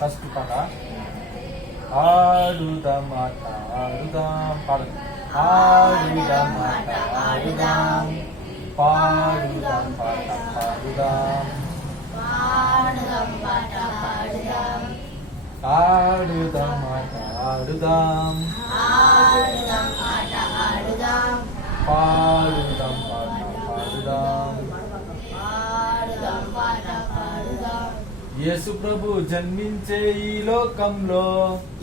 First పాట ఆడుదాం ఆట ఆడుదాం పాడండి. ఆడుదాం ఆట ఆడుదాం పాడుదాం పాట పాడుదాం పాడుదాం పాట పాడుదాం ఆడుదాం ఆట ఆడుదాం ఆడుదాం ఆట ఆడుదాం పాడుదాం పాట పాడుదాం పాడుదాం పాట పాడుదాం. యేసు ప్రభు జన్మించే ఈ లోకంలో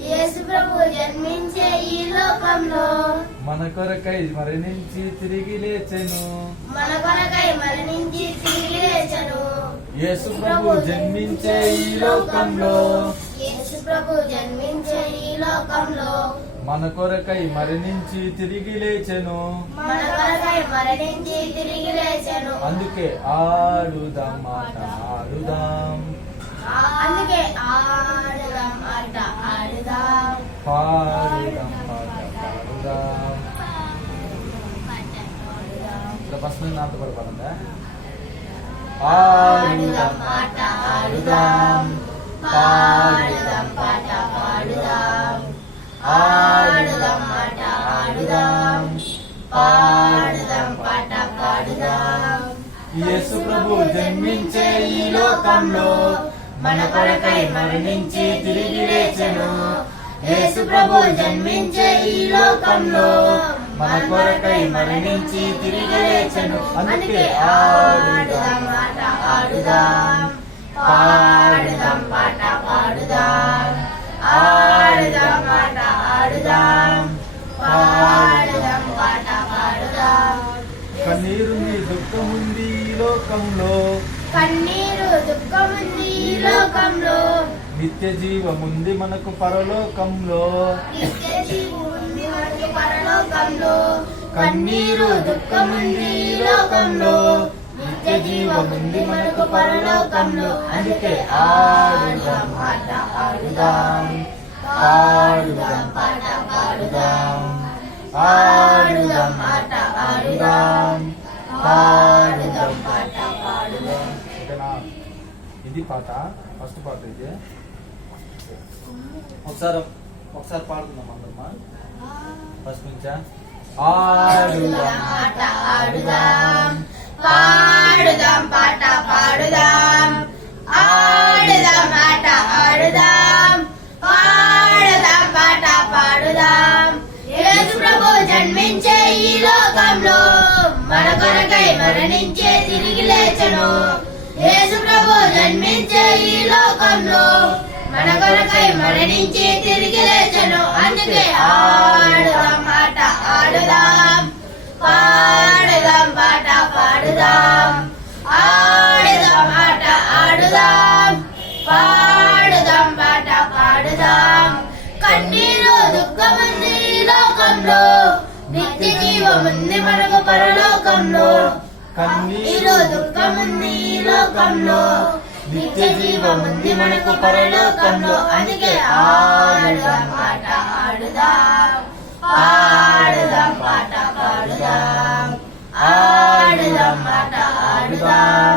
యేసు ప్రభు జన్మించే ఈ లోకంలో మన కొరకై మరణించి తిరిగి లేచెను. మన కొరకై మరణించి తిరిగి లేచెను. యేసు ప్రభు జన్మించే ఈ లోకంలో యేసు ప్రభు జన్మించే ఈ లోకంలో మన కొరకై మరణించి తిరిగి లేచెను. మన కొరకై మరణించి తిరిగి లేచెను. అందుకే ఆడుదాం మాట ఆడుదాం అందుకే ఆడుదాం ఆట ఆడుదాం పాడుదాం పాట పాడుదాం. ఇట్లా ఫస్ట్ నాతో కూడా పాడండి. ఆడుదాం ఆట ఆడుదాం పాడుదాం పాట పాడుదాం ఆడుదాం ఆట ఆడుదాం పాడుదాం పాట పాడుదాం. యేసు ప్రభు జన్మించే ఈ లోకంలో మన కొరకై మరణించి తిరిగి లేచెను. యేసు ప్రభు జన్మించే ఈ లోకంలో మన కొరకై మరణించి తిరిగి లేచెను. అందుకే ఆడుదాం ఆట ఆడుదాం పాడుదాం పాట పాడుదాం ఆడుదాం ఆట ఆడుదాం పాడుదాం పాట పాడుదాం. కన్నీరుంది దుఃఖముంది ఈ లోకంలో కన్నీరు దుఃఖముంది ఈ లోకంలో నిత్య జీవముంది మనకు పరలోకంలో. నిత్య జీవముంది మనకు పరలోకంలో. కన్నీరు దుఃఖముంది ఈ లోకంలో నిత్య జీవముంది మనకు పరలోకంలో. అందుకే ఆడుదాం ఆట ఆడుదాం పాడుదాం పాట పాడుదాం ఆడుదాం ఆట ఆడుదాం పాడుదాం పాట పాడుదాం. ఓకేనా? ఇది పాట, ఫస్ట్ పాట ఇది. ఒకసారి పాడుకుందాం అందమ్మా. ఫస్ట్ నుంచా ఆడుదాం ఆట ఆడుదాం పాడుదాం పాట పాడుదాం ఆడుదాం ఆట ఆడుదాం పాడుదాం పాట పాడుదాం. యేసు ప్రభు జన్మించే ఈ లోకంలో మన కొరకై మరణించే తిరిగి లేచెను. యేసు ప్రభు జన్మించే ఈ లోకంలో మన కొరకై మరణించి తిరిగి లేచెను. అందుకే ఆడుదాం ఆట ఆడుదాం పాడుదాం పాట పాడుదాం ఆడుదాం ఆట ఆడుదాం పాడుదాం పాట పాడుదాం. కన్నీరు దుఃఖముంది ఈ లోకంలో నిత్య జీవముంది మనకు పరలోకంలో. కన్నీరు దుఃఖముంది ఈ లోకంలో నిత్య జీవముంది మనకు పరలోకంలో. అందుకే ఆడుదాం ఆట ఆడుదాం పాడుదాం పాట పాడుదాం ఆడుదాం ఆట ఆడుదాం